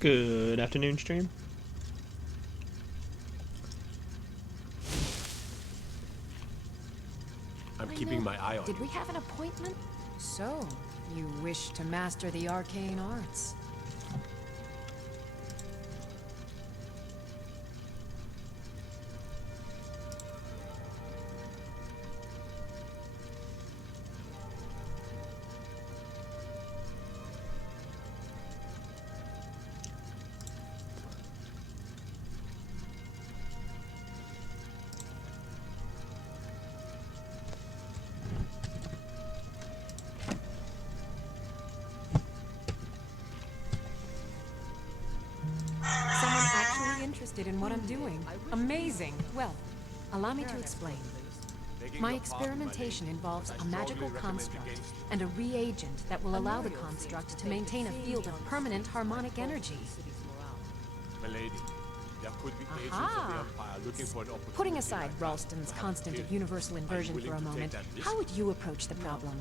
Good afternoon, stream. I'm keeping my eye on Did you. we have an appointment? So, you wish to master the arcane arts? Someone actually interested in what I'm doing. Amazing. Well, allow me to explain. My experimentation involves a magical construct and a reagent that will allow the construct to maintain a field of permanent harmonic energy. Milady, there could be agents of the Aha! Empire looking for an opportunity. Putting aside like that. Ralston's constant of universal inversion willing for a to take moment, that risk? how would you approach the problem?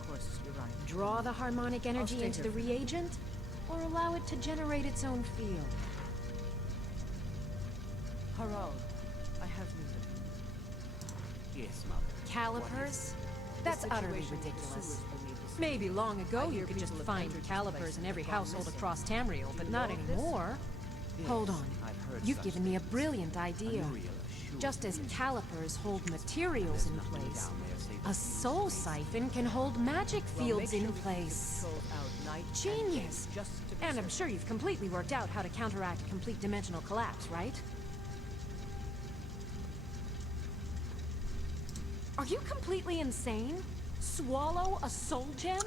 Of course, you're right. Draw the harmonic energy stay into the here. reagent, or allow it to generate its own field? Harald, I have news of you. Yes, Mother. Calipers? That's The utterly situation with the ridiculous. sewers will need to Maybe long ago I you hear could just people have find entered this calipers place in and every gone household missing. across Tamriel, but you not know of this? anymore. Hold on. I've heard You've such given me a things. brilliant idea. Unreal, sure. Just as calipers hold materials in Nothing place, down there save a the soul siphon can hold magic Well, fields make in sure we place. control our night and Genius! day, just to be And I'm certain. sure you've completely worked out how to counteract complete dimensional collapse, right? Are you completely insane? Swallow a soul gem?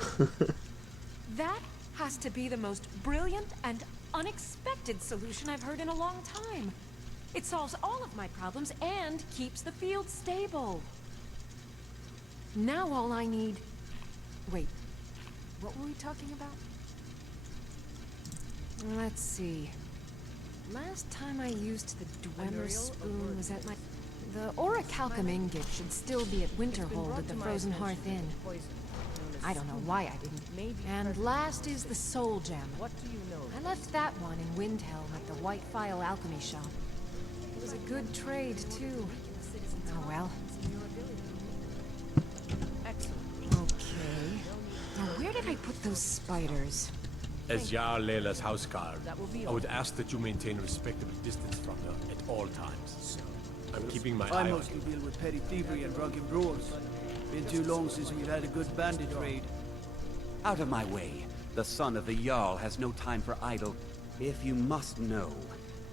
That has to be the most brilliant and unexpected solution I've heard in a long time. It solves all of my problems and keeps the field stable. Now all I need... Wait, what were we talking about? Let's see. Last time I used the Dwemer spoon was at my... The orichalcum ingot should still be at Winterhold at the Frozen Hearth Inn. I don't know why I didn't. And last is the Soul Gem. What do you know? I left that one in Windhelm at the White Phial Alchemy Shop. It was a good trade, too. Oh well. Excellent. Okay. Now where did I put those spiders? As Jarl Leila's houseguard, That will be I would ask that you maintain a respectable distance from her at all times. I'm keeping my I eye on mostly you. deal with petty thievery and drunken brawls. Been too long since we've had a good bandit raid. Out of my way. The son of the Jarl has no time for idle. If you must know,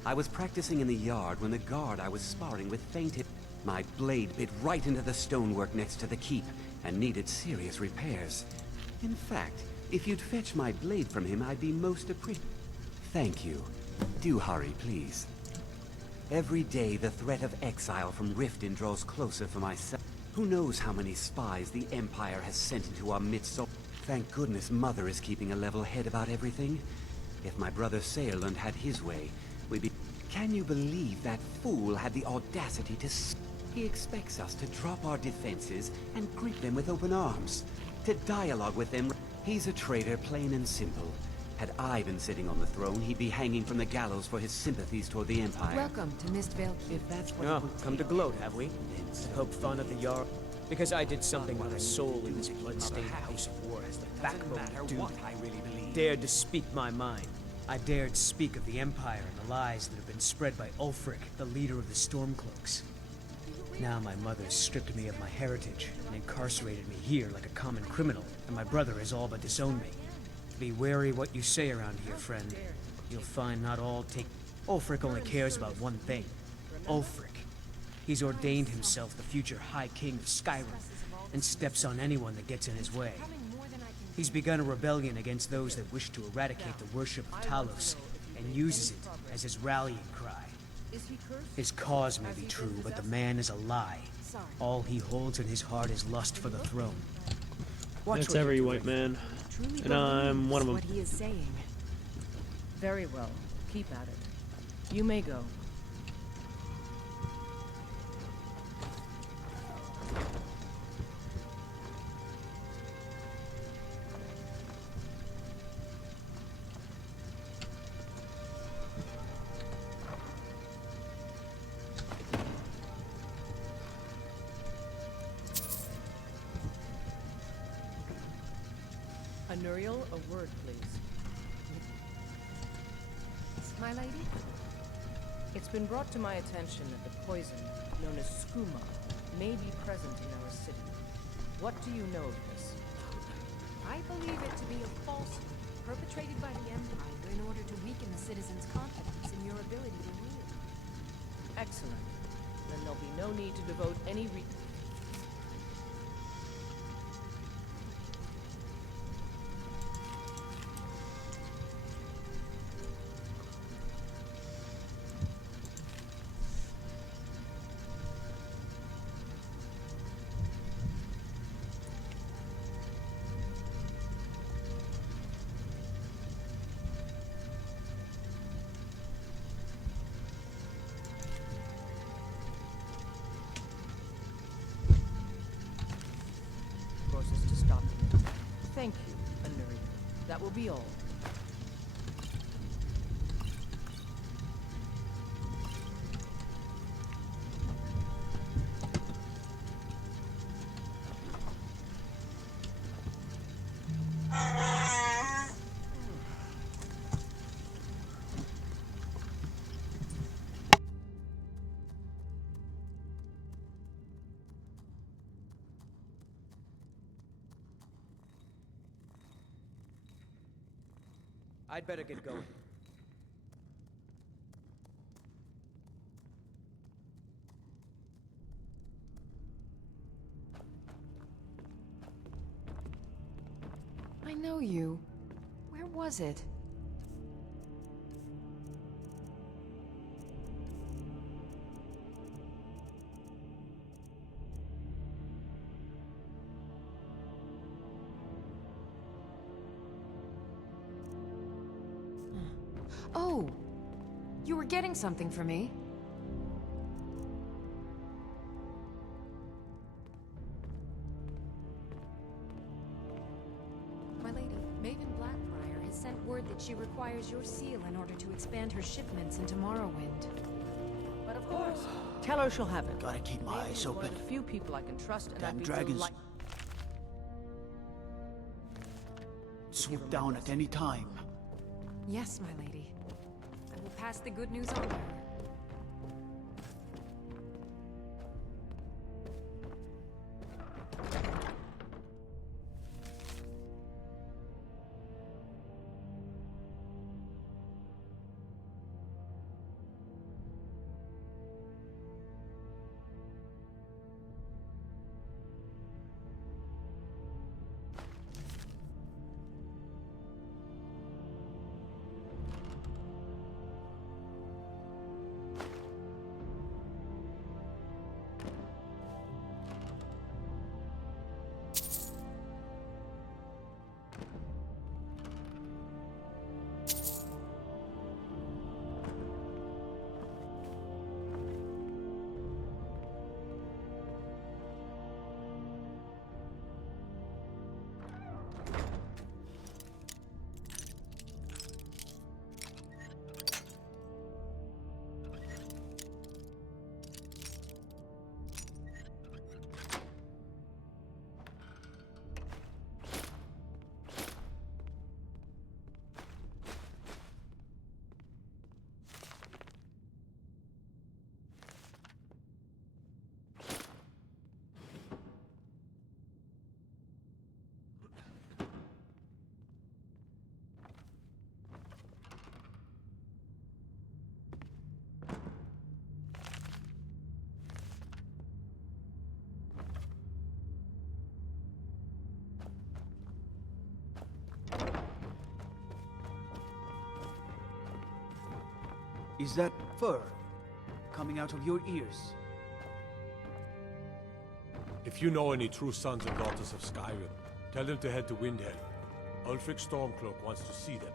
I was practicing in the yard when the guard I was sparring with fainted. My blade bit right into the stonework next to the keep and needed serious repairs. In fact, if you'd fetch my blade from him, I'd be most appreciative. Thank you. Do hurry, please. Every day the threat of exile from Riften draws closer for myself. Who knows how many spies the Empire has sent into our midst, so thank goodness Mother is keeping a level head about everything. If my brother Saerlund had his way, we'd be... Can you believe that fool had the audacity to He expects us to drop our defenses and greet them with open arms. To dialogue with them. He's a traitor, plain and simple. Had I been sitting on the throne, he'd be hanging from the gallows for his sympathies toward the Empire. Welcome to Mistvale Keep. If that's what Oh, it would come to take, gloat, have we? then so. Poke fun at the Jarl? Because I did something with a soul in this blood-stained house of war as the backbone of duty. I really believe. Dared to speak my mind. I dared speak of the Empire and the lies that have been spread by Ulfric, the leader of the Stormcloaks. Now my mother stripped me of my heritage and incarcerated me here like a common criminal, and my brother has all but disowned me. Be wary what you say around here, friend. You'll find not all take... Ulfric only cares about one thing. Ulfric. He's ordained himself the future High King of Skyrim, and steps on anyone that gets in his way. He's begun a rebellion against those that wish to eradicate the worship of Talos, and uses it as his rallying cry. His cause may be true, but the man is a lie. All he holds in his heart is lust for the throne. That's every white man. Truly And I'm one of believes them. what he is saying. Very well. Keep at it. You may go. Nuriel, a word, please. My lady? It's been brought to my attention that the poison, known as skooma, may be present in our city. What do you know of this? I believe it to be a falsehood perpetrated by the Empire in order to weaken the citizens' confidence in your ability to rule. Excellent. Then there'll be no need to devote any resources to stop it. Thank you, Anuri. That will be all. I'd better get going. I know you. Where was it? Oh! You were getting something for me. My lady, Maven Blackbriar has sent word that she requires your seal in order to expand her shipments into Morrowind. But of course, tell her she'll have it. Gotta keep my Maven eyes is one open. of the few people I can trust, and Damn I'd be dragons. Swoop down at any time. Yes, my lady. I will pass the good news on to her. Is that fur coming out of your ears? If you know any true sons and daughters of Skyrim, tell them to head to Windhelm. Ulfric Stormcloak wants to see them.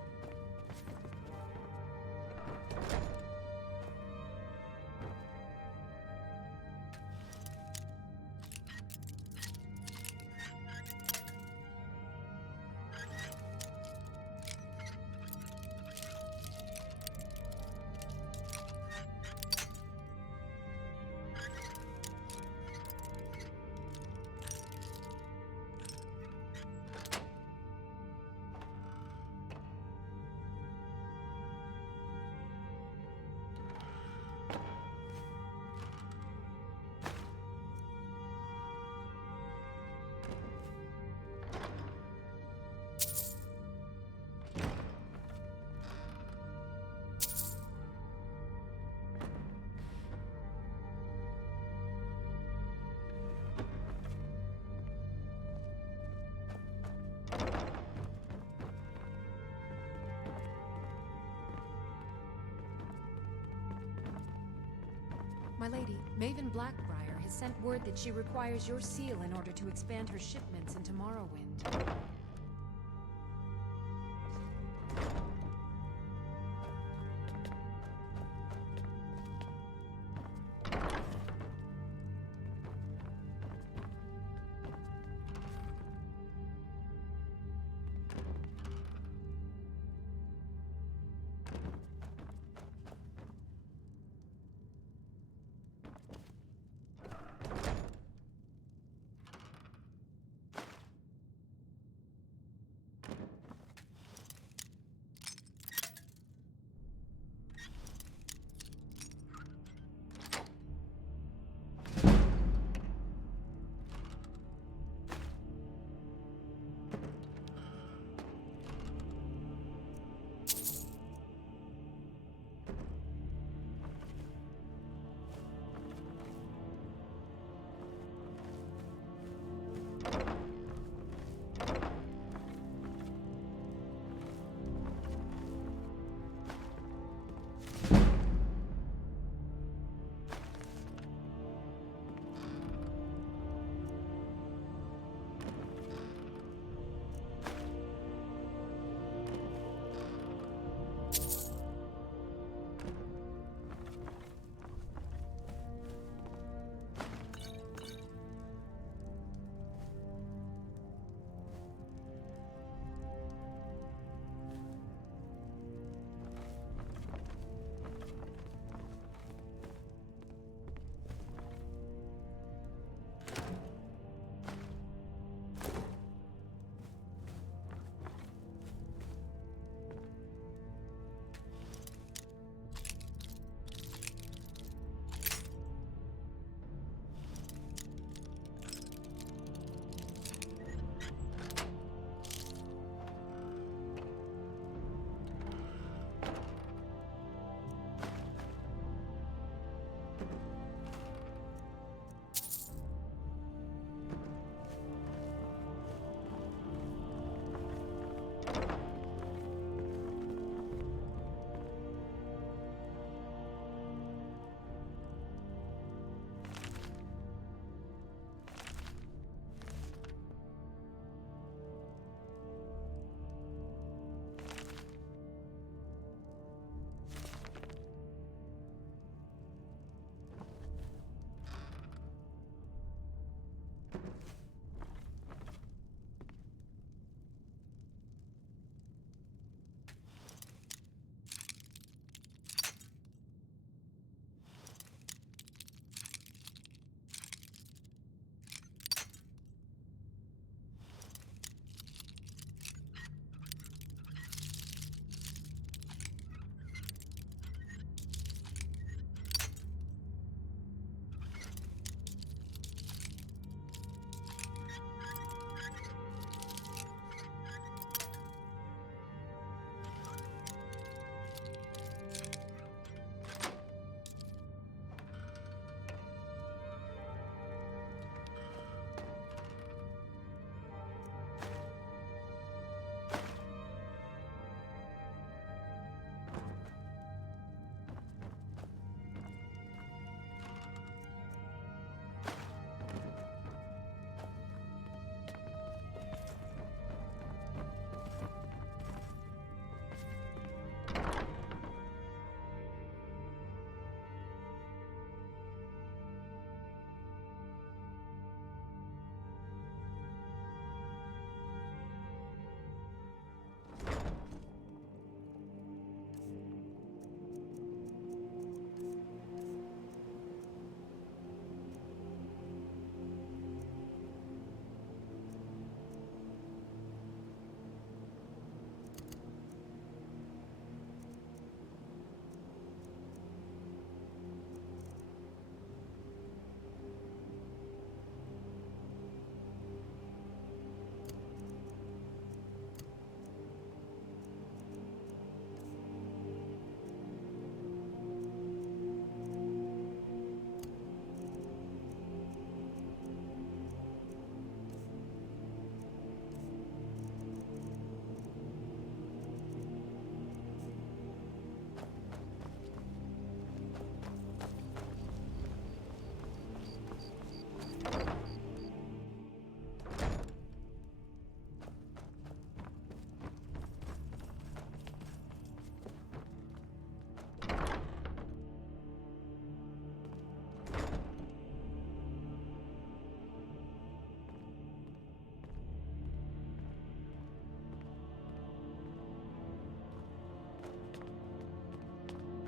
My lady, Maven Blackbriar has sent word that she requires your seal in order to expand her shipments into Morrowind.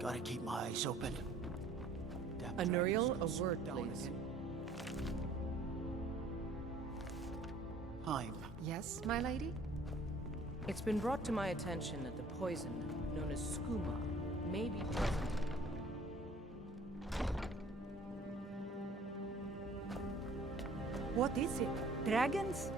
Gotta keep my eyes open. Damn Anuriel, dragons a slow word, down please. again. Time. Yes, my lady? It's been brought to my attention that the poison, known as skooma, may be present. What is it? Dragons?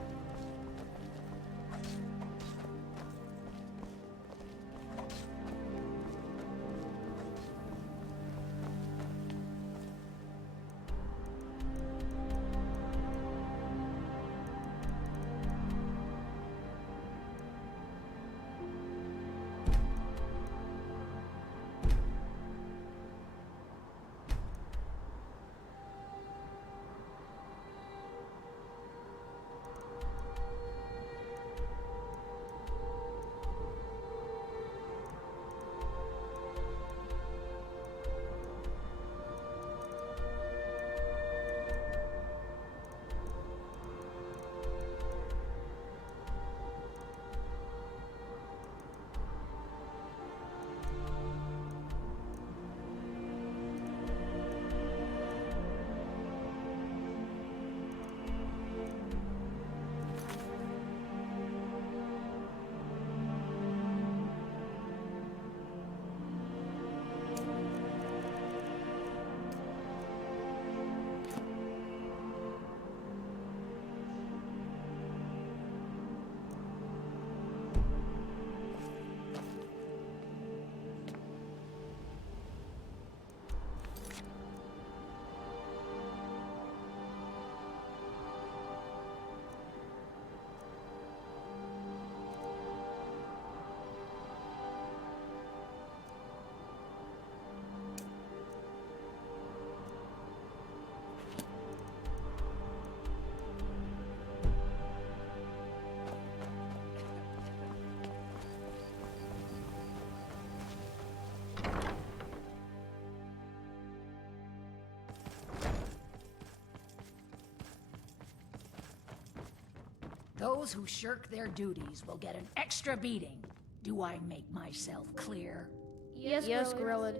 Those who shirk their duties will get an extra beating. Do I make myself clear? Yes, Grillad.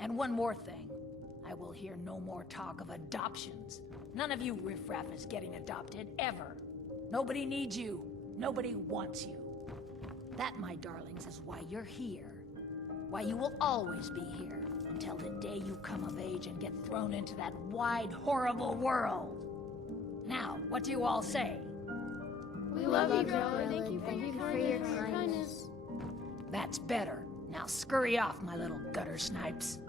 And one more thing. I will hear no more talk of adoptions. None of you riffraff is getting adopted, ever. Nobody needs you. Nobody wants you. That, my darlings, is why you're here. Why you will always be here, until the day you come of age and get thrown into that wide, horrible world. Now, what do you all say? We love you, Grillad. Thank you for your kindness. That's better. Now scurry off, my little gutter snipes.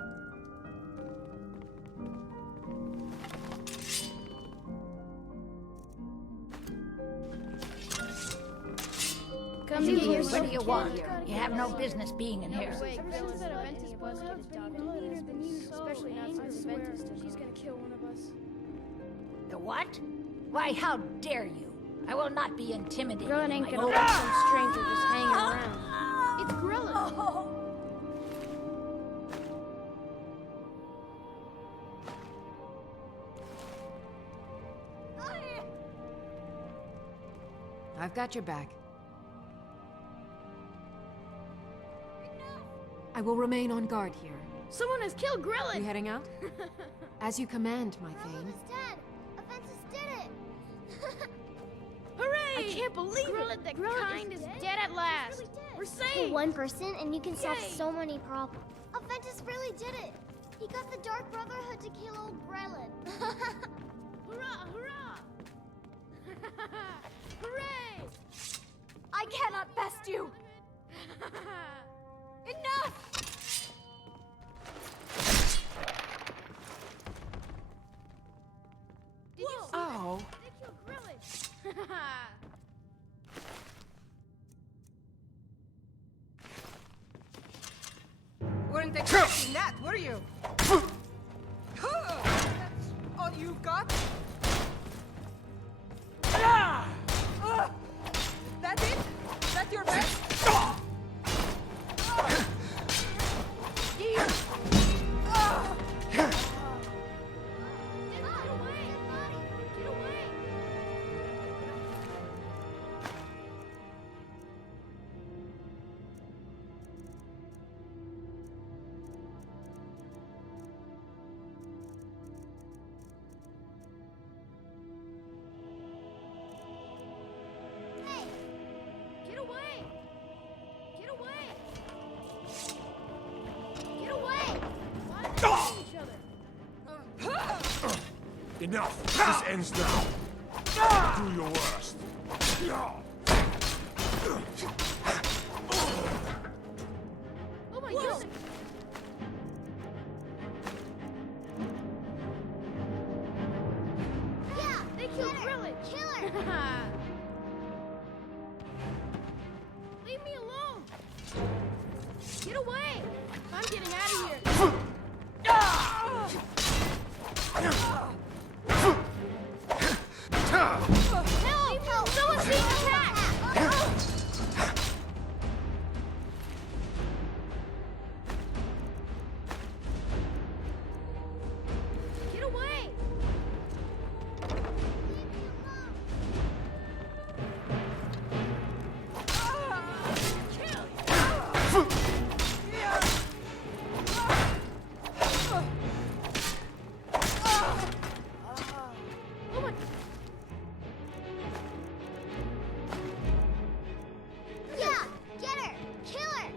Come here. What do you want here? You have no business being in here. Ever since that Aventus bus get adopted, especially not since Aventus she's gonna kill one of us. The what? Why, how dare you? I will not be intimidated. Grillad ain't by gonna your- let some stranger just hanging around. It's Grillad. Oh. I've got your back. I will remain on guard here. Someone has killed You Grillad! heading out? As you command, my Thane. dead. Aventus did it. Hooray! I can't believe it! The kind is dead at last! Really did. We're saved! One person and you can solve Yay. so many problems. Aventus really did it. He got the Dark Brotherhood to kill old Grelin. Hurrah! Hurrah! Hooray! I cannot best you! Enough! Did you see Oh. that? They killed Grillad! Weren't expecting that, were you? That's all you've got? That's it? That's your best? Get away! Get away! each other. Enough! This ends now. Do your worst. Oh my goodness! Yeah, They killed Grillet! killer. Leave me alone! Get away! I'm getting out of here! Help! Someone's being attacked. Get away! Oh my... Yeah, get her. Kill her.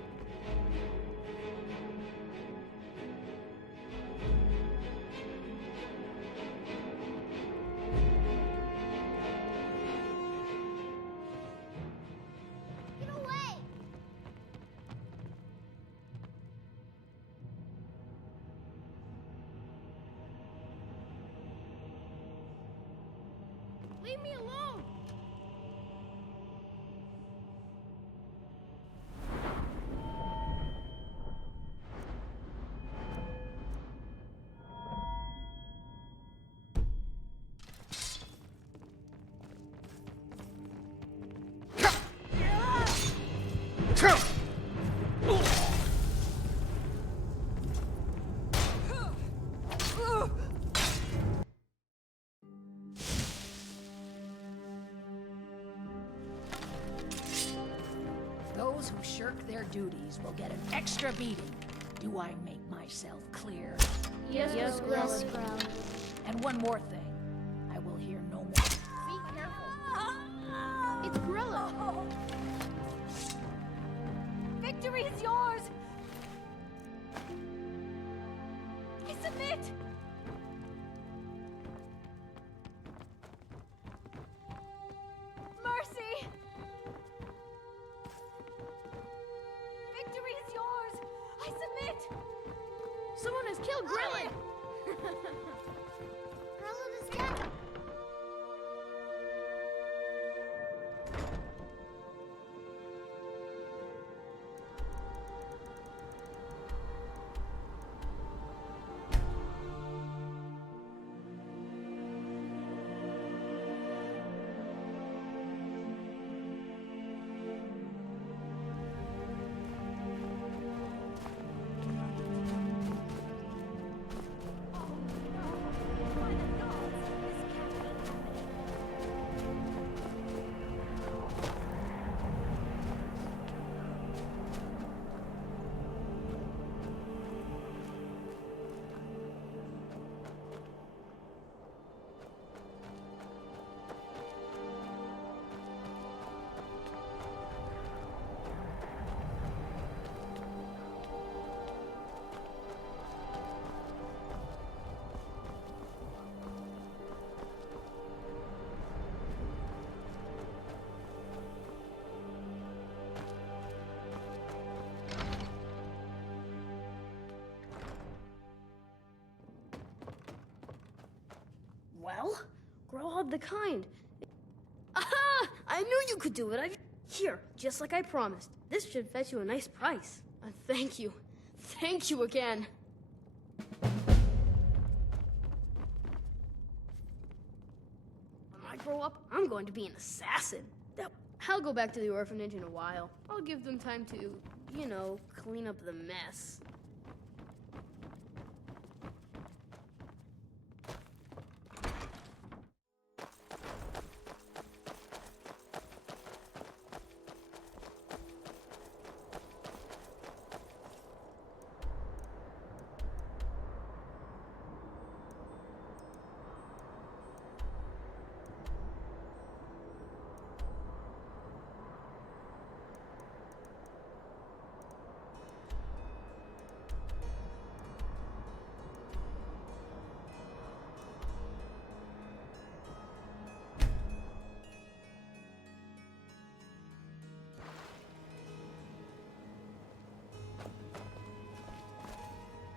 Get away. Leave me alone! Those who shirk their duties will get an extra beating. Do I make myself clear? Yes, Grella. And one more thing. I will hear no more. Be careful. It's Grella. Victory is yours! I submit! Mercy! Victory is yours! I submit! Someone has killed Grella. Grella is dead. Well, Growled the kind. Aha! I knew you could do it. Here, just like I promised. This should fetch you a nice price. Thank you. Thank you again. When I grow up, I'm going to be an assassin. I'll go back to the orphanage in a while. I'll give them time to, you know, clean up the mess.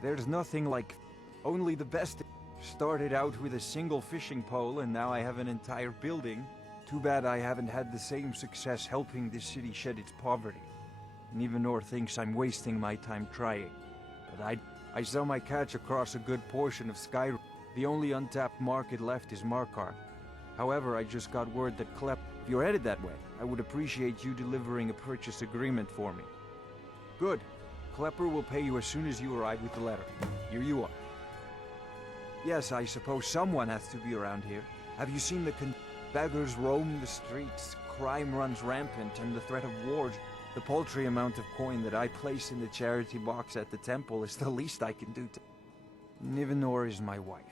There's nothing like... Only the best. Started out with a single fishing pole and now I have an entire building. Too bad I haven't had the same success helping this city shed its poverty. Nivenor thinks I'm wasting my time trying. But I sell my catch across a good portion of Skyrim. The only untapped market left is Markarth. However, I just got word that if you're headed that way, I would appreciate you delivering a purchase agreement for me. Good. Klepper will pay you as soon as you arrive with the letter. Here you are. Yes, I suppose someone has to be around here. Have you seen the beggars roam the streets, crime runs rampant, and the threat of wars? The paltry amount of coin that I place in the charity box at the temple is the least I can do to... Nivenor is my wife.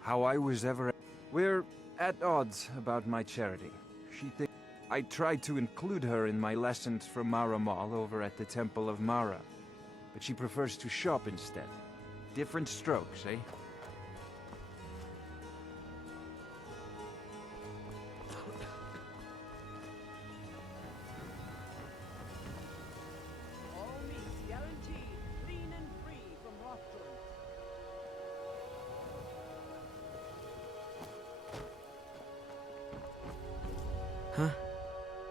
How I was ever... We're at odds about my charity. She thinks... I tried to include her in my lessons from Mara Mall over at the Temple of Mara, but she prefers to shop instead. Different strokes, eh? Huh?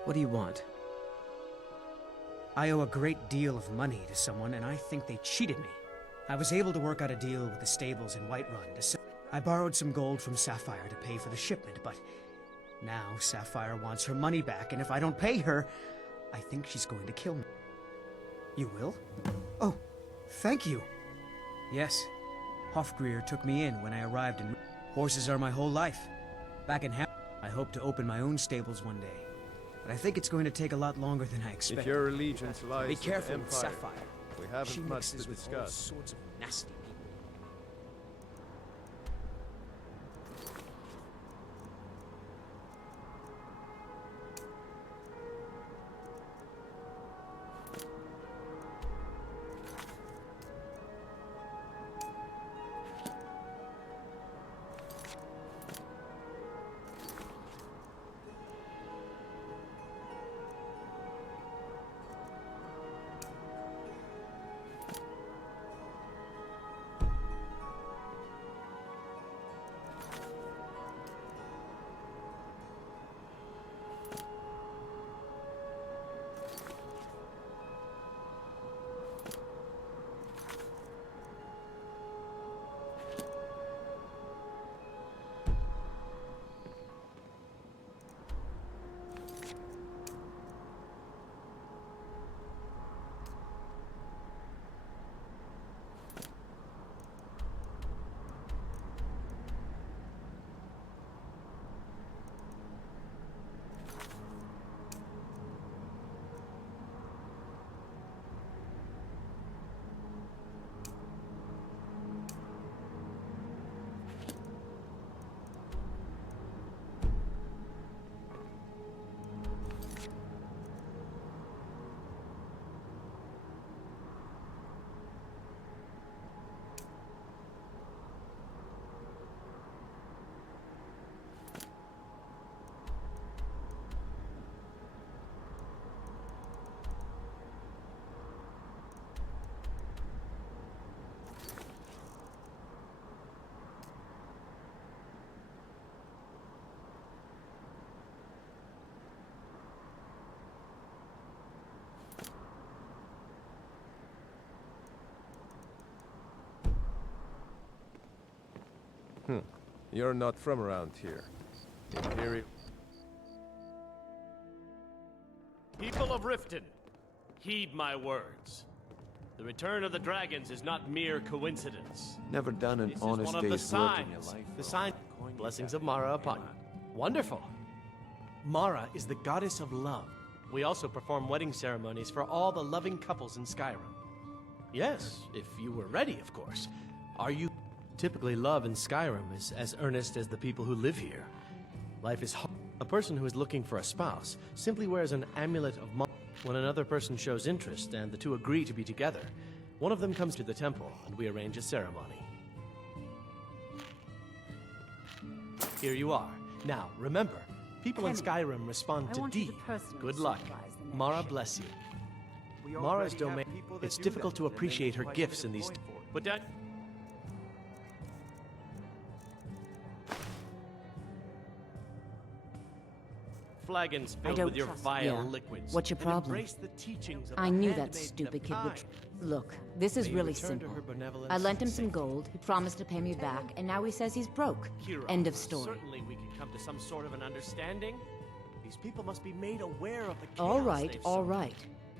What do you want? I owe a great deal of money to someone, and I think they cheated me. I was able to work out a deal with the stables in Whiterun to sell. I borrowed some gold from Sapphire to pay for the shipment, but now Sapphire wants her money back, and if I don't pay her, I think she's going to kill me. You will? Oh, thank you. Yes, Hofgrir took me in when I arrived in... Horses are my whole life. Back in I hope to open my own stables one day, but I think it's going to take a lot longer than I expected. If your allegiance lies Be to careful the with Empire, Sapphire. we haven't She much to mixes with all discuss. sorts of nasty people. You're not from around here. Imperial... People of Riften, heed my words. The return of the dragons is not mere coincidence. Never done an This honest is one of the day's work in your signs. life. The sign. Blessings of Mara upon you. Wonderful. Mara is the goddess of love. We also perform wedding ceremonies for all the loving couples in Skyrim. Yes, if you were ready, of course. Are you... Typically, love in Skyrim is as earnest as the people who live here. Life is hard. A person who is looking for a spouse simply wears an amulet of Mara. When another person shows interest and the two agree to be together, one of them comes to the temple and we arrange a ceremony. Here you are. Now, remember, people in Skyrim respond to deed. Good luck. Mara bless you. Mara's domain, it's difficult to appreciate her gifts in these... Put down. Flagons I filled don't with your trust- vile Yeah. liquids. What's your and problem? embrace the teachings of I the knew that handmaiden stupid of kid would. time. Look, this is May you really return to simple. her benevolence I lent him and some safety. gold. He promised to pay me back, and now he says he's broke. Kira, End of story. Certainly we can come to some sort of an understanding. These people must be made aware of the chaos All right, they've all sown. right.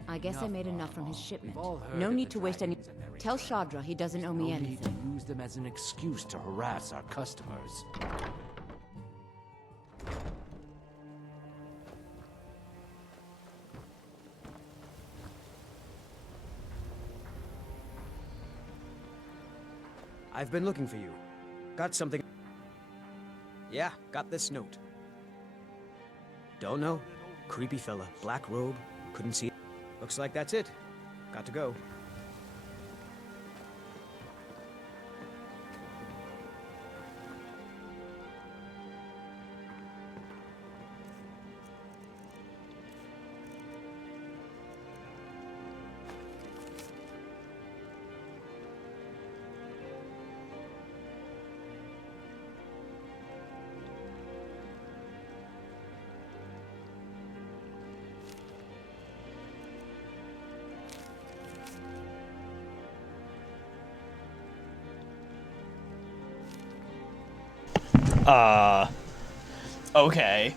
I guess I made enough from his shipment. all heard No of need the to waste any. dragons and their Tell Shadra he doesn't owe me No need to anything. use them as an excuse to harass our customers. I've been looking for you. Got something. Yeah, got this note. Don't know. Creepy fella, black robe, couldn't see it. Looks like that's it. Got to go. Okay.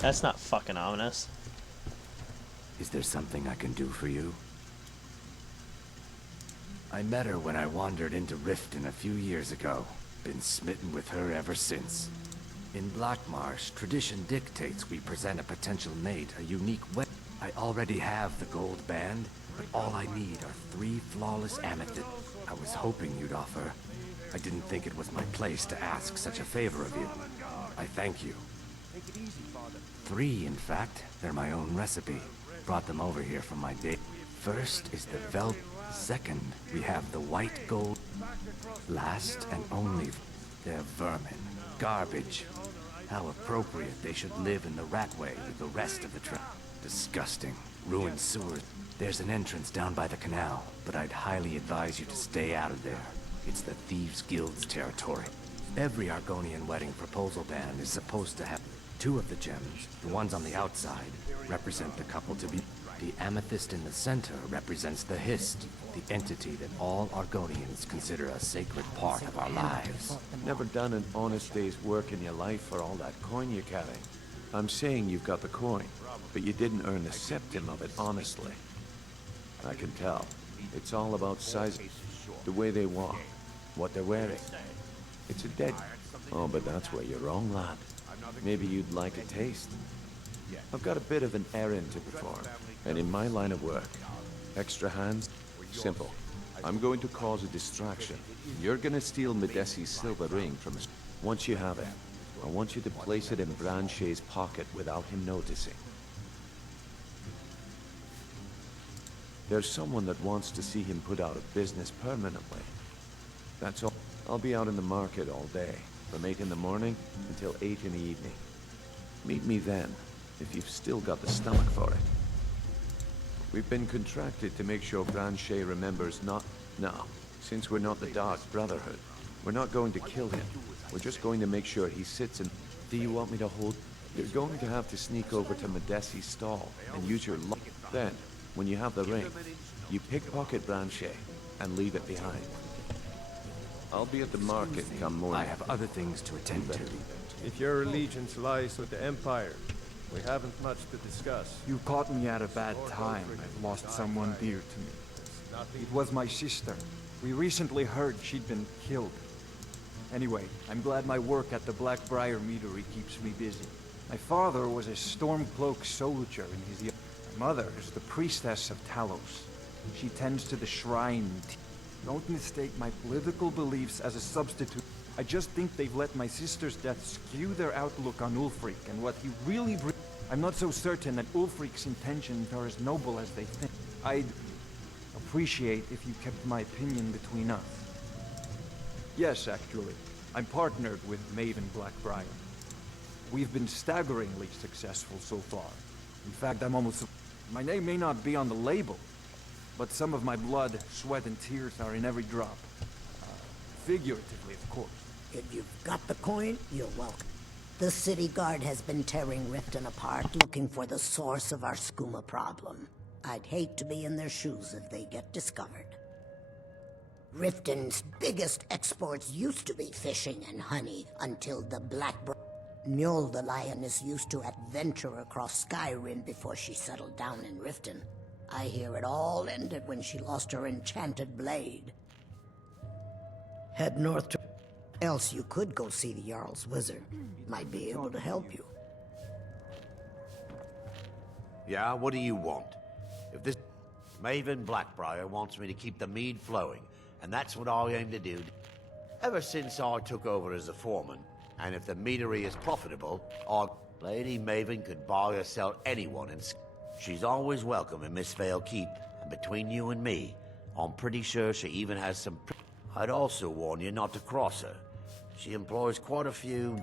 That's not fucking ominous. Is there something I can do for you? I met her when I wandered into Riften a few years ago. Been smitten with her ever since. In Blackmarsh, tradition dictates we present a potential mate a unique way. I already have the gold band, but all I need are 3 flawless amethysts. I was hoping you'd offer. I didn't think it was my place to ask such a favor of you. I thank you. 3, in fact. They're my own recipe. Brought them over here from my day. First is the velvet. Second, we have the white gold. Last and only, they're vermin. Garbage. How appropriate they should live in the ratway with the rest of the train. Disgusting. Ruined sewers. There's an entrance down by the canal, but I'd highly advise you to stay out of there. It's the Thieves' Guild's territory. Every Argonian wedding proposal band is supposed to have 2 of the gems. The ones on the outside represent the couple to be. The amethyst in the center represents the Hist, the entity that all Argonians consider a sacred part of our lives. Never done an honest day's work in your life for all that coin you carry. I'm saying you've got the coin, but you didn't earn the septim of it honestly. I can tell. It's all about size, the way they walk, what they're wearing. It's a dead... Oh, but that's where you're wrong, lad. Maybe you'd like a taste. I've got a bit of an errand to perform, and in my line of work, extra hands, simple. I'm going to cause a distraction. You're gonna steal Medesi's silver ring from us. Once you have it, I want you to place it in Branche's pocket without him noticing. There's someone that wants to see him put out of business permanently. That's all. I'll be out in the market all day, from 8 in the morning until 8 in the evening. Meet me then, if you've still got the stomach for it. We've been contracted to make sure Branche remembers not... No, since we're not the Dark Brotherhood, we're not going to kill him. We're just going to make sure he sits in... Do you want me to hold... You're going to have to sneak over to Medesi's stall and use your luck. Then, when you have the ring, you pickpocket Branche and leave it behind. I'll be at the market come morning. I have other things to attend to. If your allegiance lies with the Empire, we haven't much to discuss. You caught me at a bad time. I've lost someone dear to me. It was my sister. We recently heard she'd been killed. Anyway, I'm glad my work at the Blackbriar Meadery keeps me busy. My father was a Stormcloak soldier in his... My mother is the priestess of Talos. She tends to the shrine. Don't mistake my political beliefs as a substitute. I just think they've let my sister's death skew their outlook on Ulfric and what he really I'm not so certain that Ulfric's intentions are as noble as they think. I'd appreciate if you kept my opinion between us. Yes, actually. I'm partnered with Maven Blackbriar. We've been staggeringly successful so far. In fact, I'm almost... My name may not be on the label, but some of my blood, sweat, and tears are in every drop. Figuratively, of course. If you've got the coin, you're welcome. The city guard has been tearing Riften apart, looking for the source of our skooma problem. I'd hate to be in their shoes if they get discovered. Riften's biggest exports used to be fishing and honey, until the Mjol the lioness used to adventure across Skyrim before she settled down in Riften. I hear it all ended when she lost her enchanted blade. Head north to... Else you could go see the Jarl's wizard. Might be able to help you. Yeah, what do you want? If this... Maven Blackbriar wants me to keep the mead flowing, and that's what I aim to do. Ever since I took over as a foreman, and if the meadery is profitable, Lady Maven could buy or sell anyone, and she's always welcome in Mistveil Keep. And between you and me, I'm pretty sure she even has some... I'd also warn you not to cross her. She employs quite a few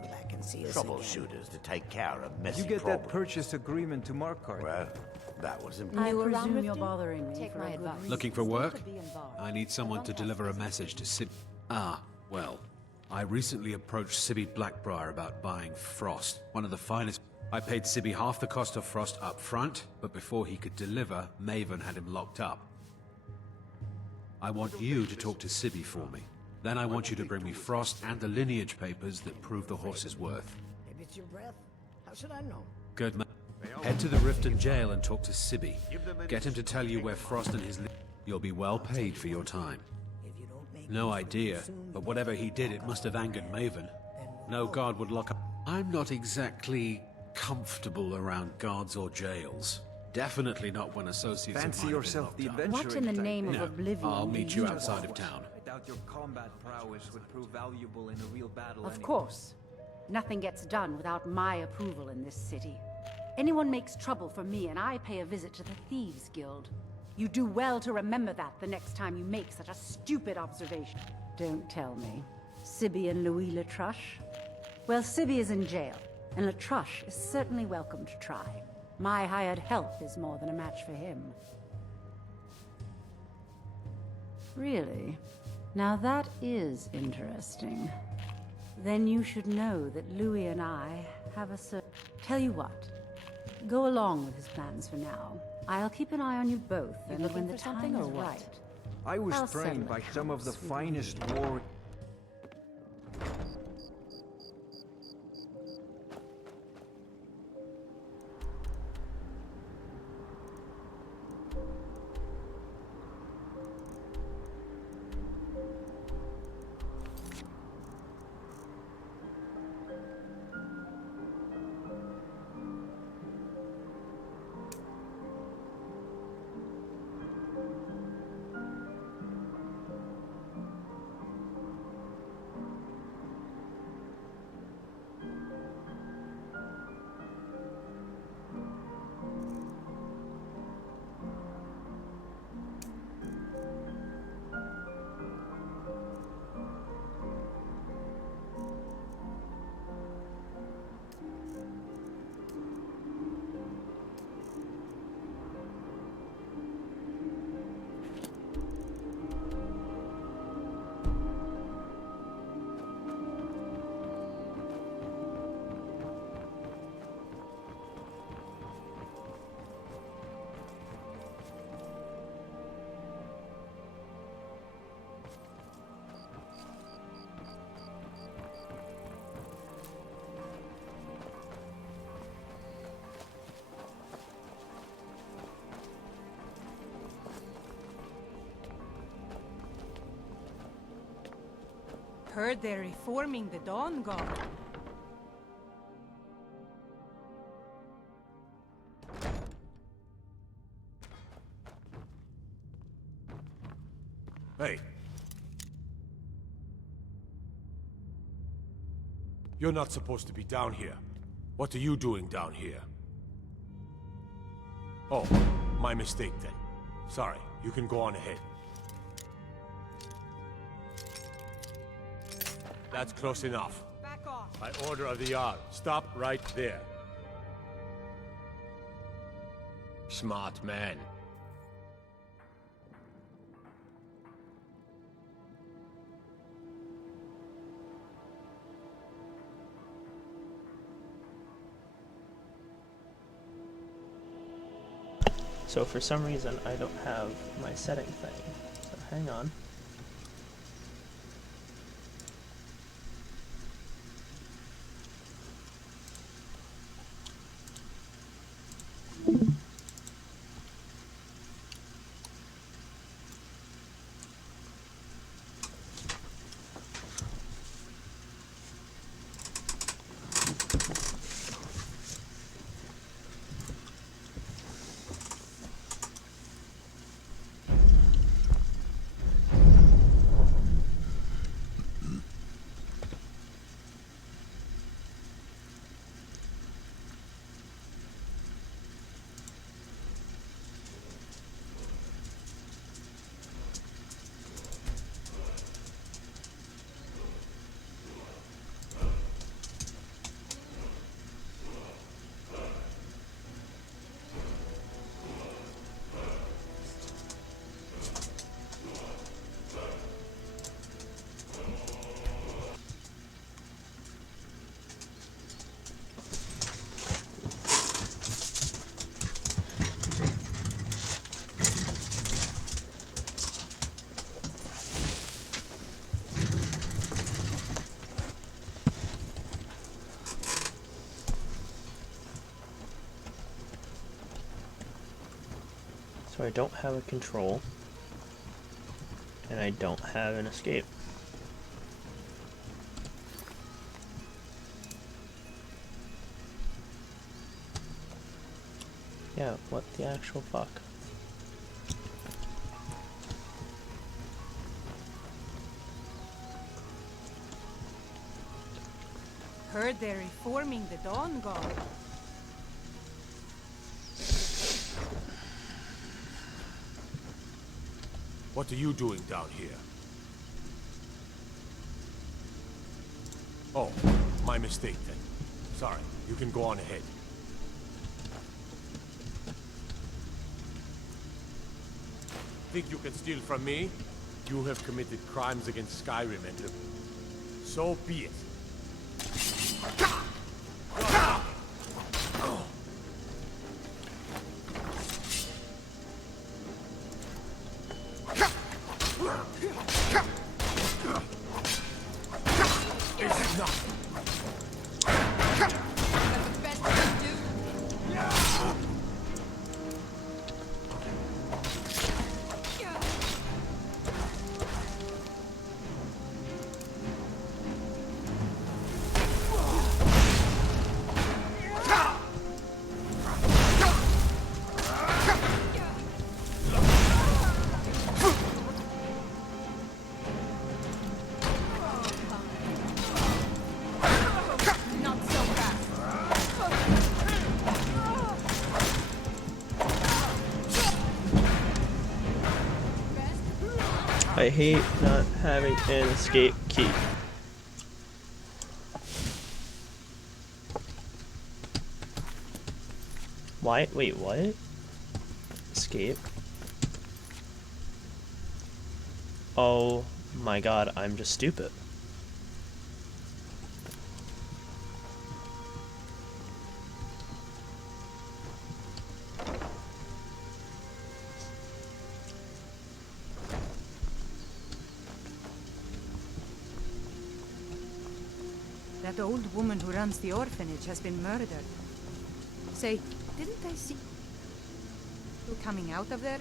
troubleshooters to take care of messy You get problems. that purchase agreement to Markarth. Well, that was I important. presume you're bothering me for a good reason. Looking for work? I need someone to deliver a message to Sib... Ah, well. I recently approached Sibby Blackbriar about buying Frost, one of the finest... I paid Sibby half the cost of Frost up front, but before he could deliver, Maven had him locked up. I want you to talk to Sibby for me. Then I want you to bring me Frost and the lineage papers that prove the horse's worth. Maybe it's your breath. How should I know? Good man. Head to the Riften jail and talk to Sibby. Get him to tell you where Frost and his... You'll be well paid for your time. No idea, but whatever he did, it must have angered Maven. No guard would lock up... I'm not exactly comfortable around guards or jails. Definitely not when associates of mine have been locked up. What in the name of oblivion? I'll meet you outside of town. I doubt your combat prowess would prove valuable in a real battle. Of course. Nothing gets done without my approval in this city. Anyone makes trouble for me and I pay a visit to the Thieves Guild. You do well to remember that the next time you make such a stupid observation. Don't tell me. Sibby and Louis Latruche? Well, Sibby is in jail, and Latruche is certainly welcome to try. My hired help is more than a match for him. Really? Now that is interesting. Then you should know that Louis and I have a Tell you what, go along with his plans for now. I'll keep an eye on you both, and when the time is right, I was I'll trained settle by some of the finest warriors. Heard they're reforming the Dawn Guard. Hey. You're not supposed to be down here. What are you doing down here? Oh, my mistake then. Sorry, you can go on ahead. That's close enough. off. By order of the Jarl, stop right there. Smart man. So for some reason I don't have my setting thing. So hang on. So I don't have a control, and I don't have an escape. Yeah, what the actual fuck? Heard they're reforming the Dawn Guard. What are you doing down here? Oh, my mistake then. Sorry, you can go on ahead. Think you can steal from me? You have committed crimes against Skyrim and so be it. I hate not having an escape key. Why? Wait, what? Escape? Oh my god, I'm just stupid. That old woman who runs the orphanage has been murdered. Say, didn't I see you coming out of there?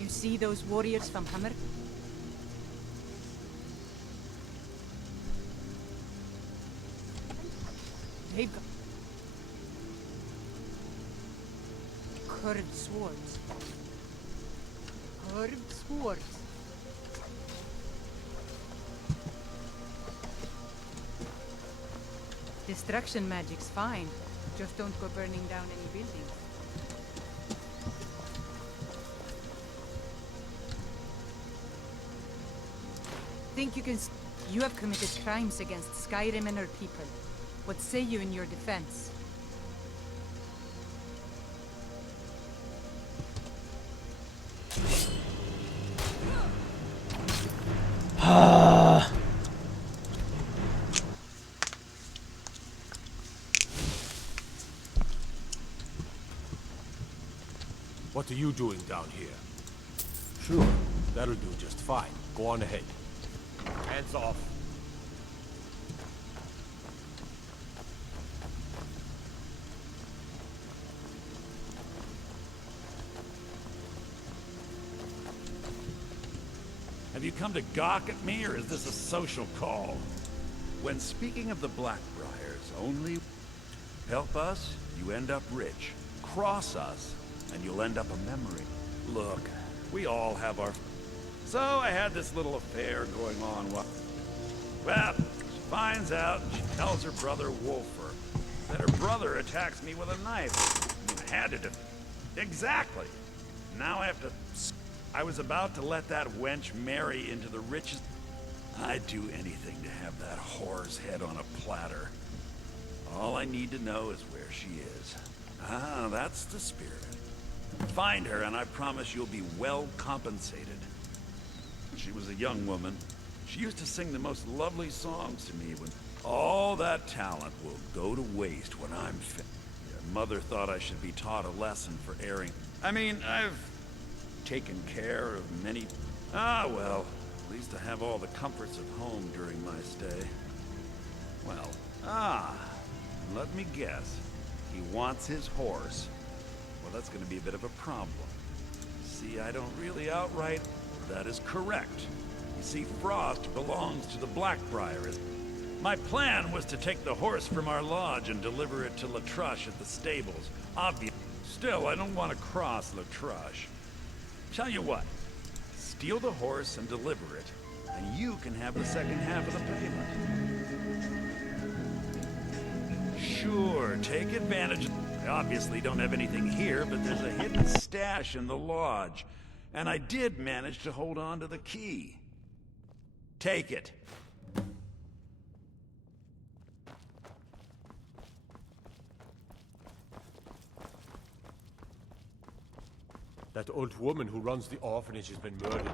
You see those warriors from Hammer? They've got curved swords. Curved swords. Destruction magic's fine. Just don't go burning down any buildings. Think you can... You have committed crimes against Skyrim and her people. What say you in your defense? What are you doing down here? Sure, that'll do just fine. Go on ahead. Hands off. Have you come to gawk at me, or is this a social call? When speaking of the Blackbriars, only help us, you end up rich. Cross us, and you'll end up a memory. Look, we all have our... So I had this little affair going on while... Well, she finds out and she tells her brother Wolfer that her brother attacks me with a knife. I had to Exactly. Now I have to... I was about to let that wench marry into the richest... I'd do anything to have that whore's head on a platter. All I need to know is where she is. Ah, that's the spirit. Find her, and I promise you'll be well compensated. She was a young woman. She used to sing the most lovely songs to me when... All that talent will go to waste when I'm finished. Your mother thought I should be taught a lesson for erring. I mean, I've taken care of many... Ah, well, at least I have all the comforts of home during my stay. Well, let me guess. He wants his horse. Well, that's going to be a bit of a problem. See, I don't really outright... That is correct. You see, Frost belongs to the Blackbriar. My plan was to take the horse from our lodge and deliver it to Latrush at the stables. Obviously. Still, I don't want to cross Latrush. Tell you what. Steal the horse and deliver it, and you can have the second half of the payment. Sure, take advantage. I obviously don't have anything here, but there's a hidden stash in the lodge. And I did manage to hold on to the key. Take it. That old woman who runs the orphanage has been murdered.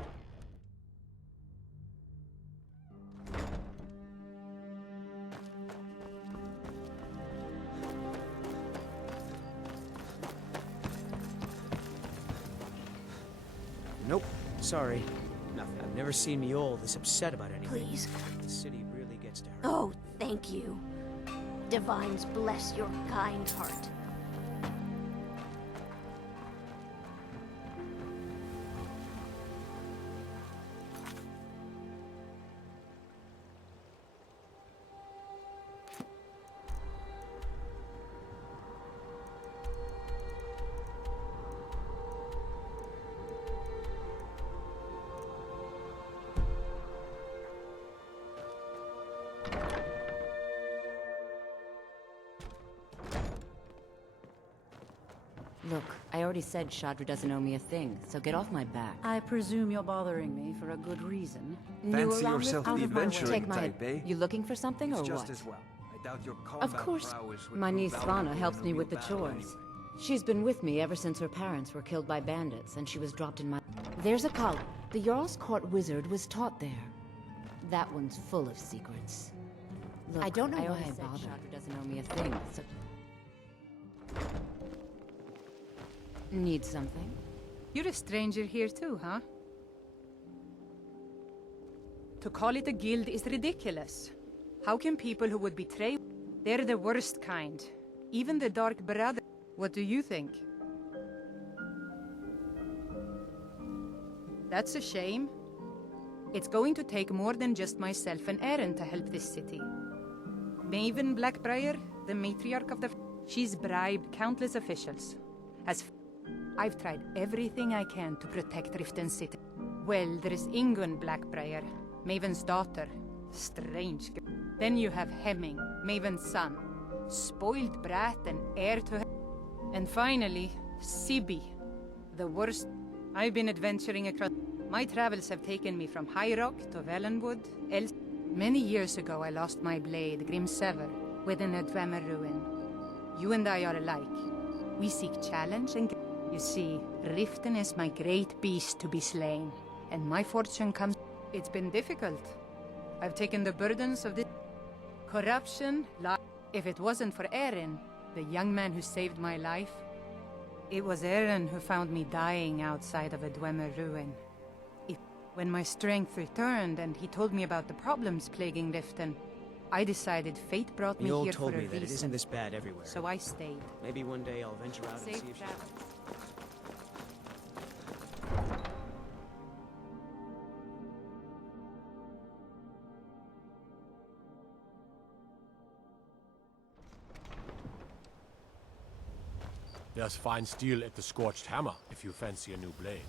Nope. Sorry. Nothing. I've never seen Mjolnir this upset about anything. Please. The city really gets to her. Oh, thank you. Divines bless your kind heart. Look, I already said Shadra doesn't owe me a thing, so get off my back. I presume you're bothering me for a good reason. Fancy yourself the adventuring Take my type, eh? You looking for something or It's just what? as well. I doubt your Of course. My niece Svana helps me with the chores. She's been with me ever since her parents were killed by bandits, and she was dropped in my... There's a college. The Jarl's Court wizard was taught there. That one's full of secrets. Look, I don't know why I bother. Shadra doesn't owe me a thing, so... Need something? You're a stranger here too, huh? To call it a guild is ridiculous. How can people who would betray... They're the worst kind. Even the Dark Brother... What do you think? That's a shame. It's going to take more than just myself and Aaron to help this city. Maven Blackbriar, the matriarch of the... She's bribed countless officials. I've tried everything I can to protect Riften City. Well, there's Ingun Blackbriar, Maven's daughter. Strange girl. Then you have Hemming, Maven's son. Spoiled brat and heir to her. And finally, Sibi, the worst. I've been adventuring across... My travels have taken me from High Rock to Valenwood. Many years ago, I lost my blade, Grimsever, within a Dwemer ruin. You and I are alike. We seek challenge and... You see, Riften is my great beast to be slain, and my fortune comes... It's been difficult. I've taken the burdens of this... corruption, If it wasn't for Eren, the young man who saved my life, it was Eren who found me dying outside of a Dwemer ruin. When my strength returned and he told me about the problems plaguing Riften, I decided fate brought me Mjolnir here for a told me reason. that it isn't this bad everywhere. So I stayed. Maybe one day I'll venture out and Safe see if she... travel. There's fine steel at the Scorched Hammer, if you fancy a new blade.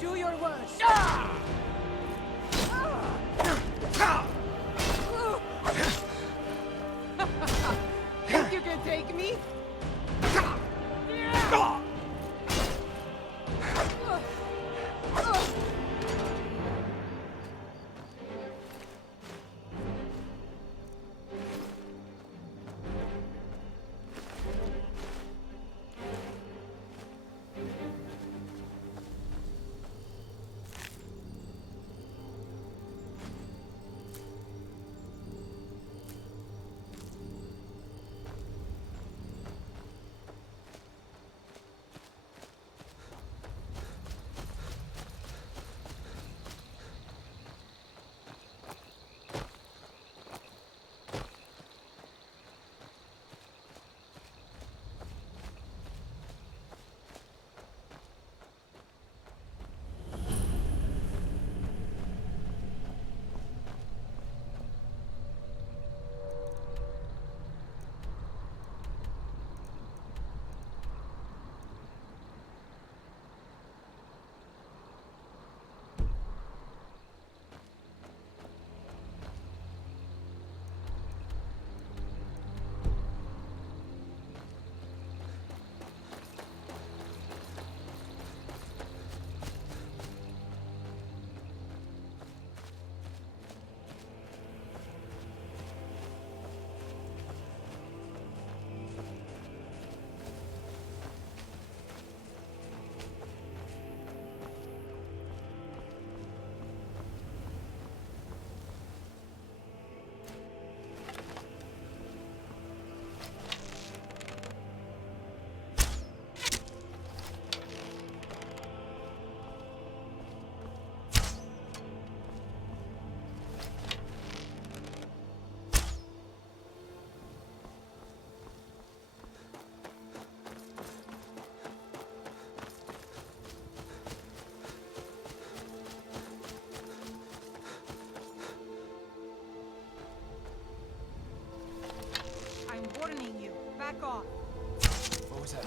Do your worst. Back off. What was that?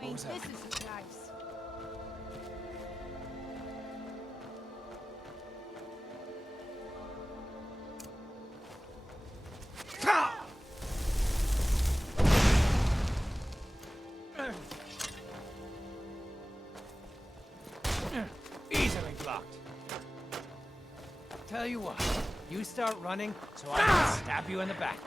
Wait, was that? this is nice. Easily blocked. Tell you what, you start running so I can stab you in the back.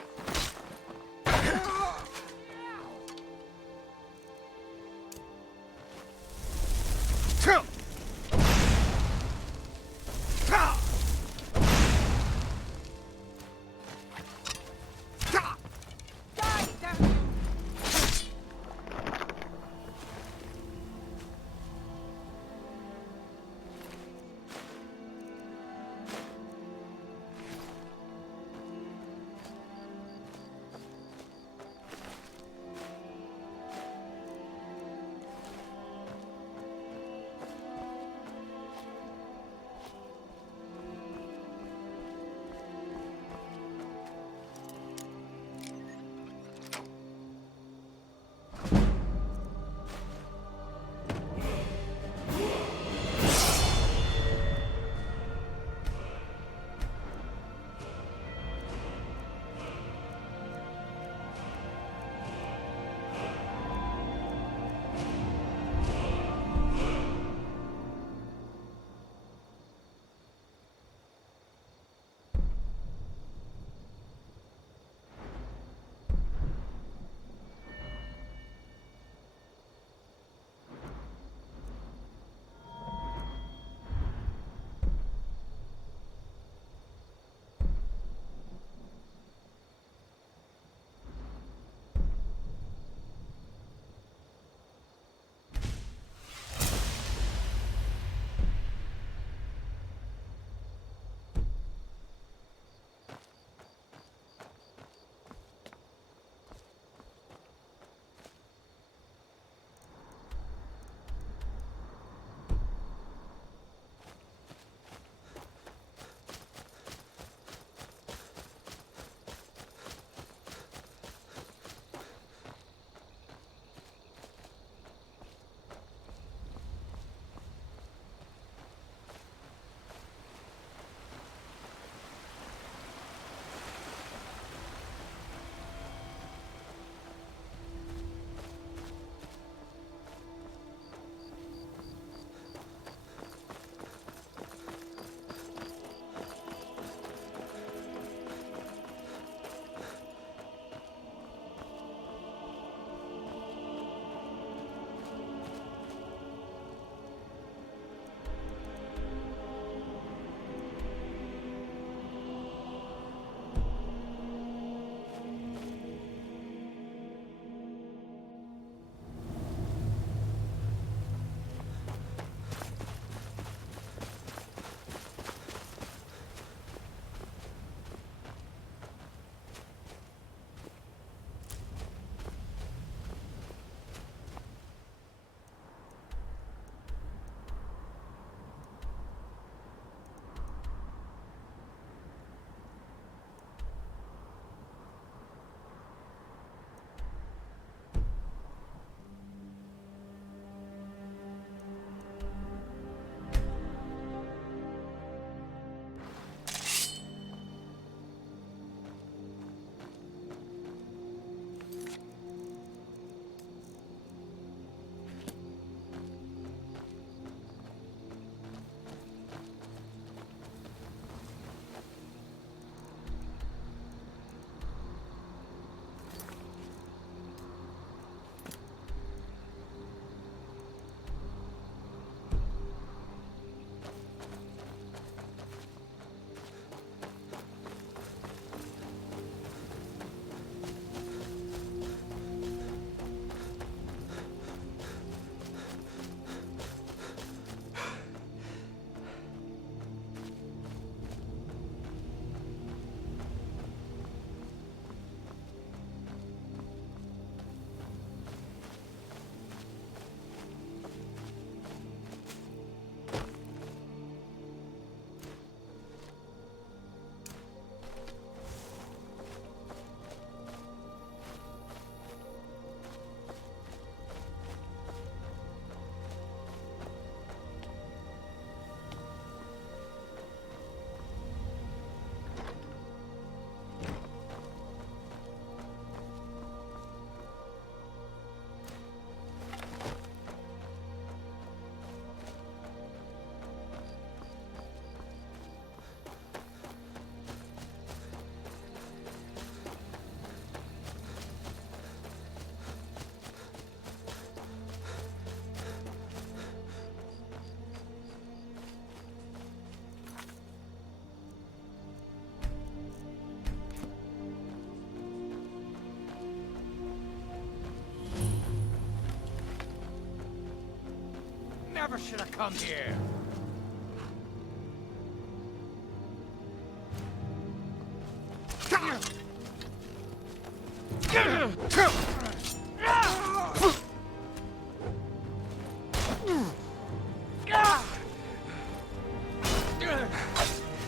never should have come here.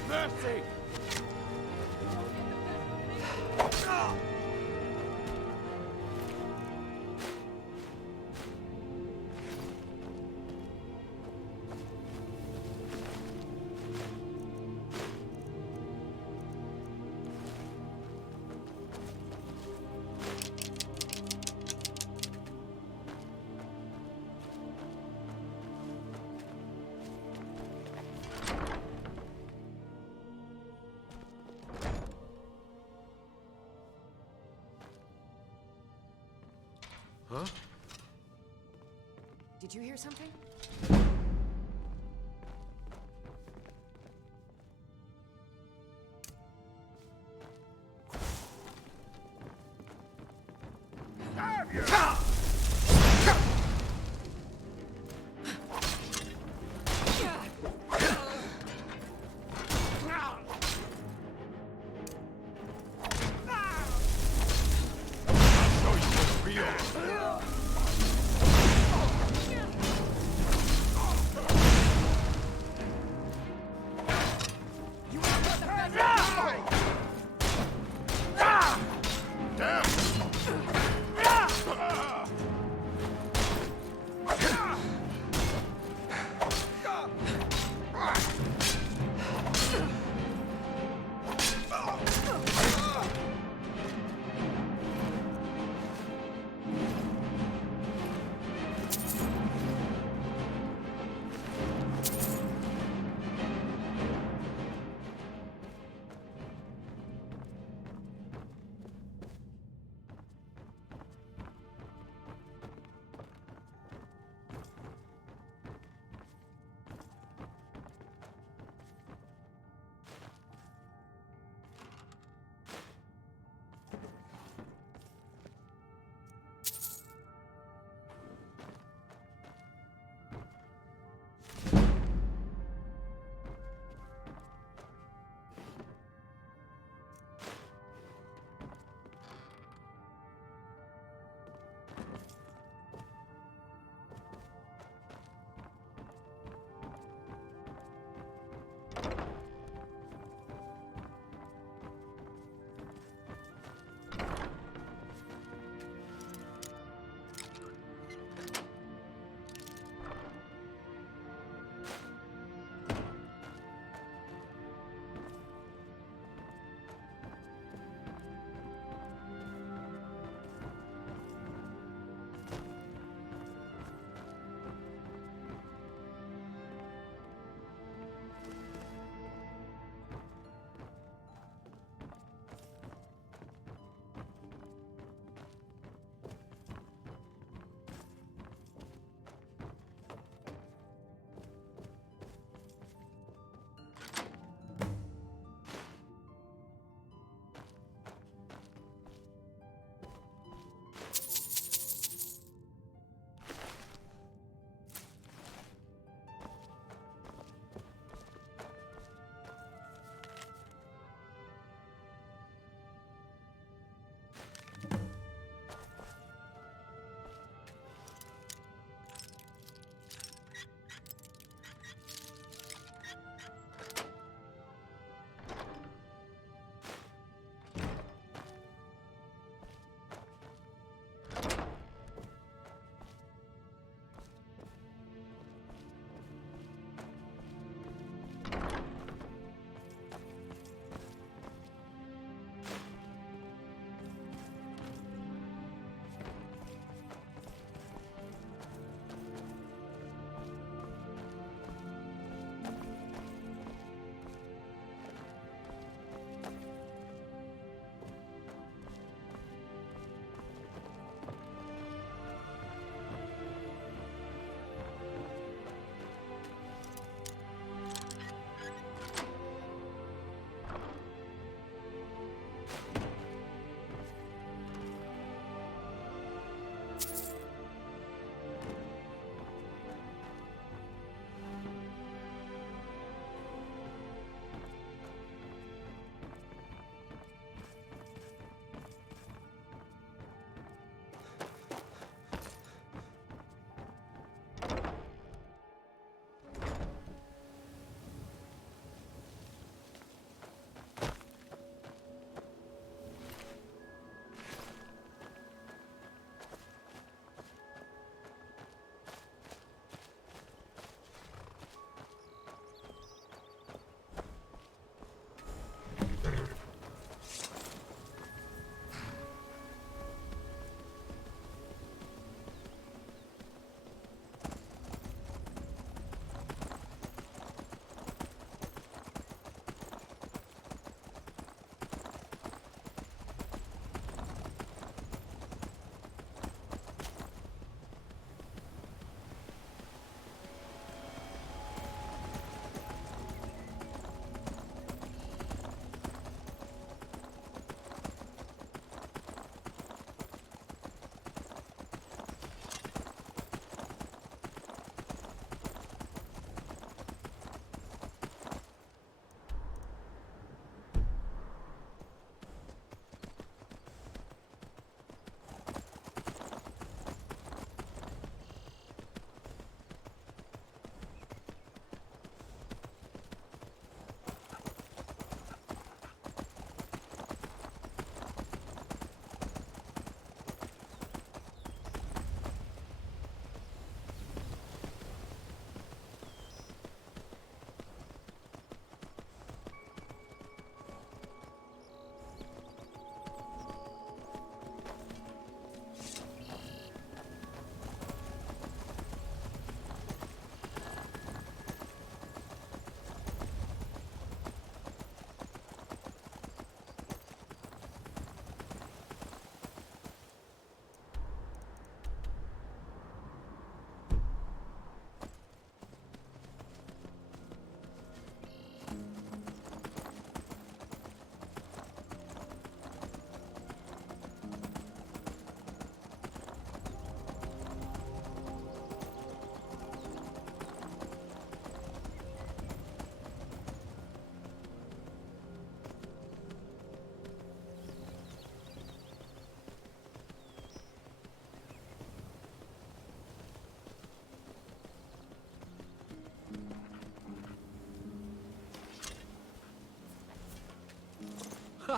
Mercy! Huh? Did you hear something?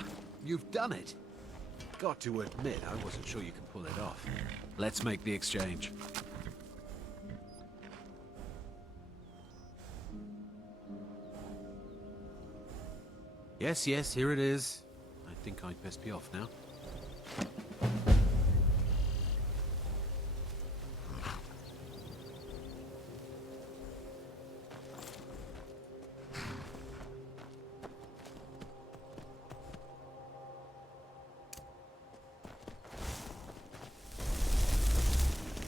Ha! You've done it. Got to admit, I wasn't sure you could pull it off. Let's make the exchange. Yes, yes, here it is. I think I'd best be off now.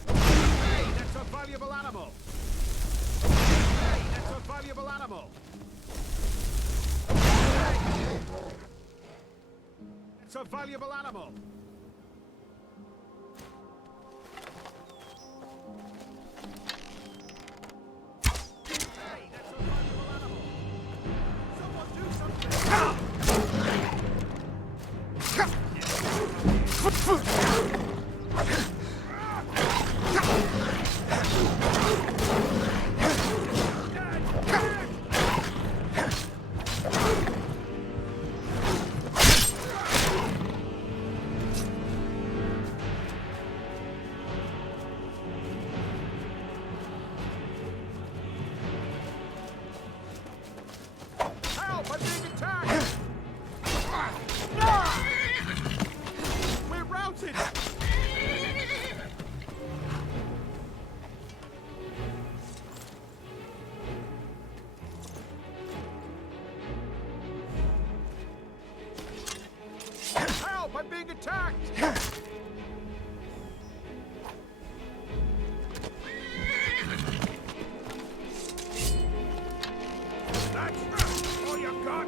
Hey, that's a valuable animal! Hey, that's a valuable animal! It's a valuable animal! Hey, that's a valuable animal! Someone do something! Help! I'm being attacked! We're routed! Help! I'm being attacked! That's all you got?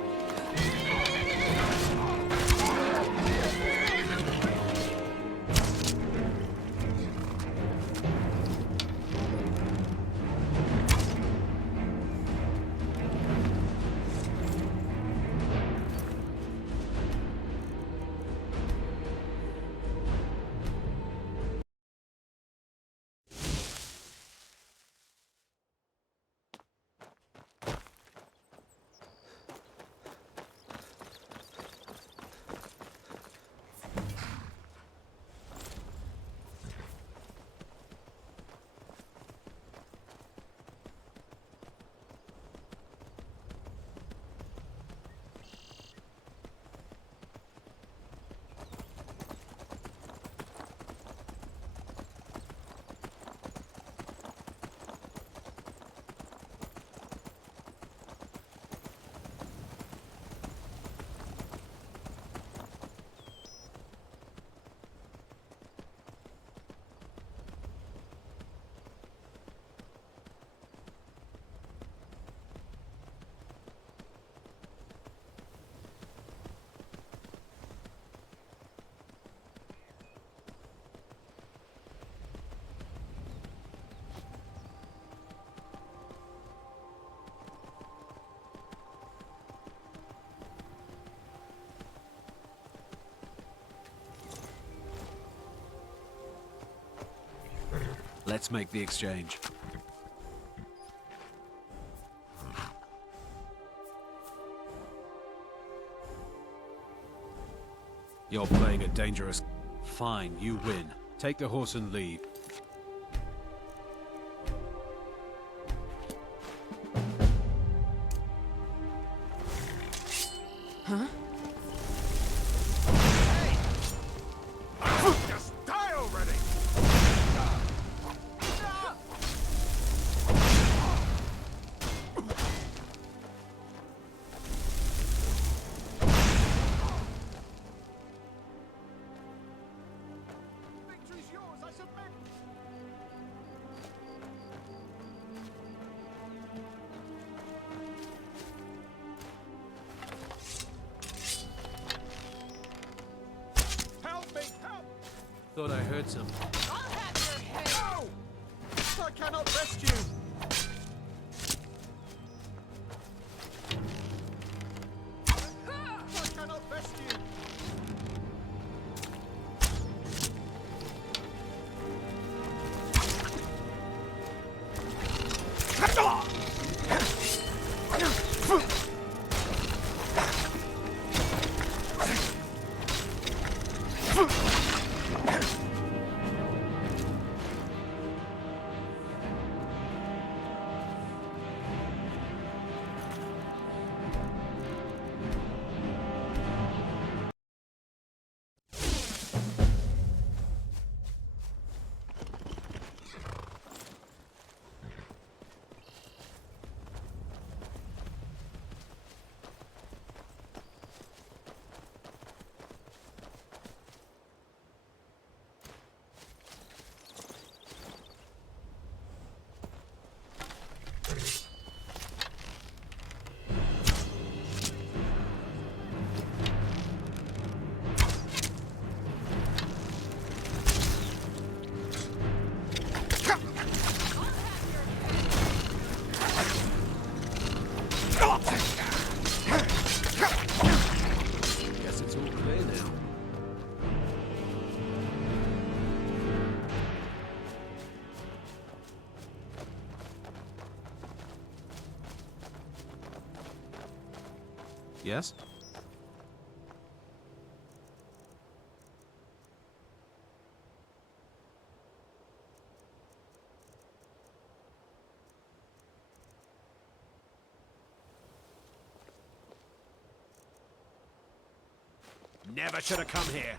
Let's make the exchange. You're playing a dangerous... Fine, you win. Take the horse and leave. Huh? Just die already! Victory's yours, I submit! Help me! Help! Thought I heard something. I'll have your head! No! I cannot rescue! I cannot rescue! Guess it's all clear now. Yes? Never should have come here.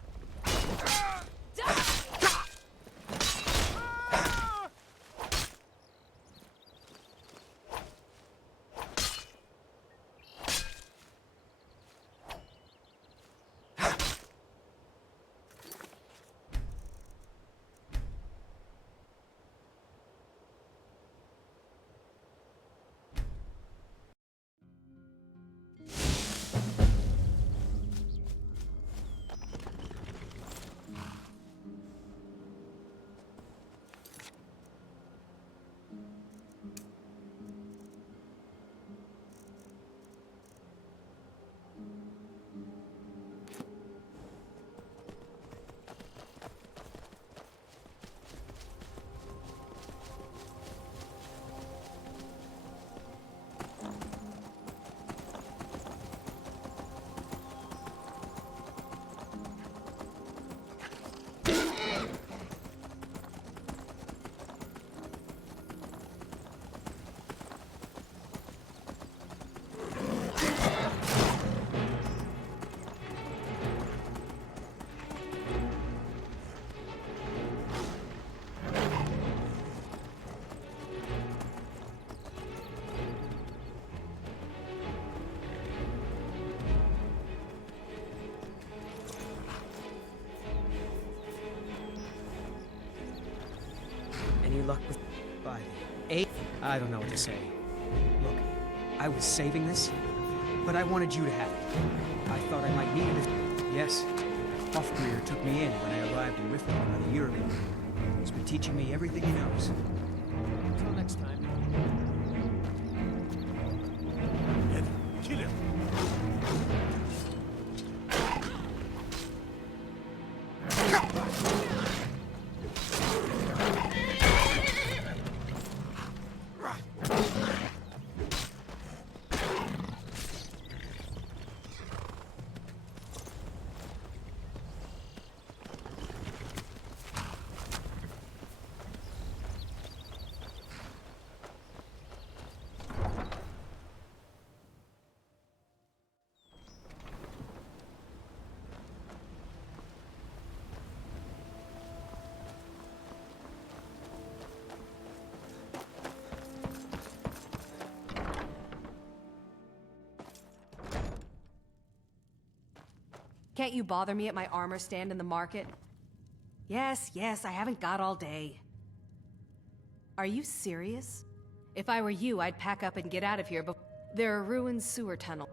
Any luck with... By the 8th? I don't know what to say. Look, I was saving this, but I wanted you to have it. I thought I might need it. Yes, Hofgreer took me in when I arrived in Riften about a year ago. He's been teaching me everything he knows. Until next time. Kill him. Can't you bother me at my armor stand in the market? Yes, I haven't got all day. Are you serious? If I were you, I'd pack up and get out of here, but there are ruined sewer tunnels.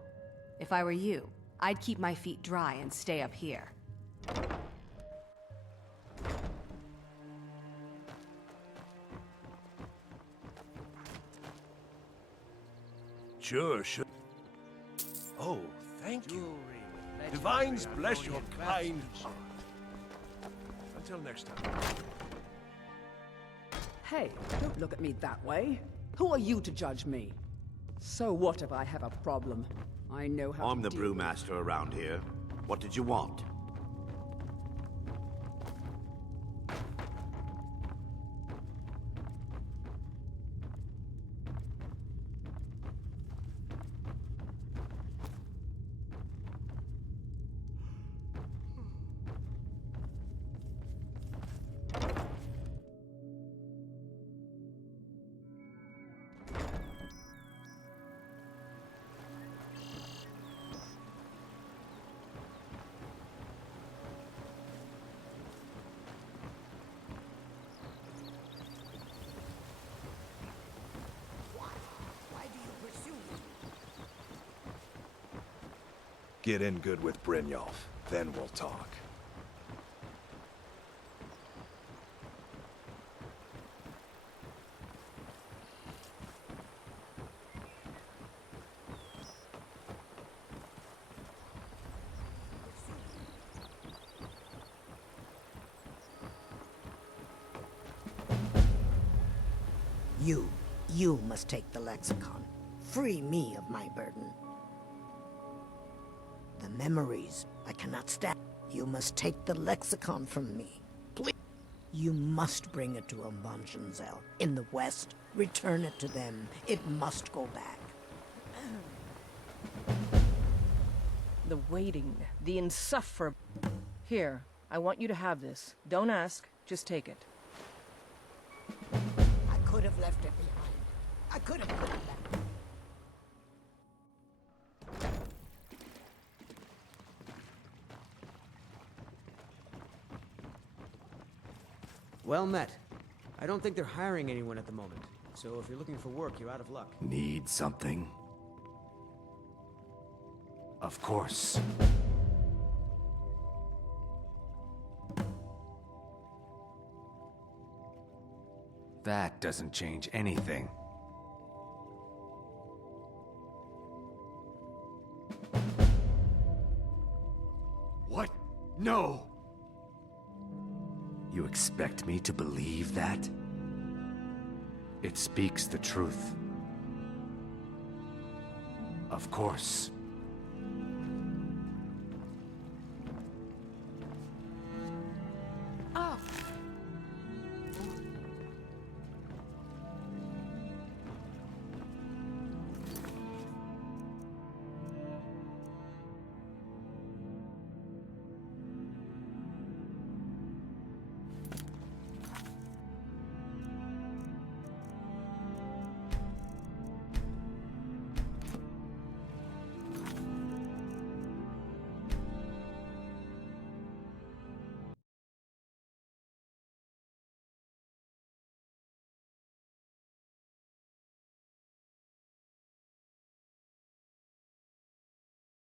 If I were you, I'd keep my feet dry and stay up here. Sure. Oh, thank you. Divines bless your kind heart. Until next time. Hey, don't look at me that way. Who are you to judge me? So what if I have a problem? I know how I'm to the deal brewmaster around here. What did you want? Get in good with Brynjolf, then we'll talk. You must take the lexicon. Free me of my burden. The memories I cannot stand. You must take the lexicon from me. Please. You must bring it to Umbanshanzel in the west. Return it to them. It must go back. The waiting, the insufferable. Here, I want you to have this. Don't ask, just take it. I could have left it behind. I could have put it back. Well met. I don't think they're hiring anyone at the moment, so if you're looking for work, you're out of luck. Need something? Of course. That doesn't change anything. What? No! You expect me to believe that? It speaks the truth. Of course.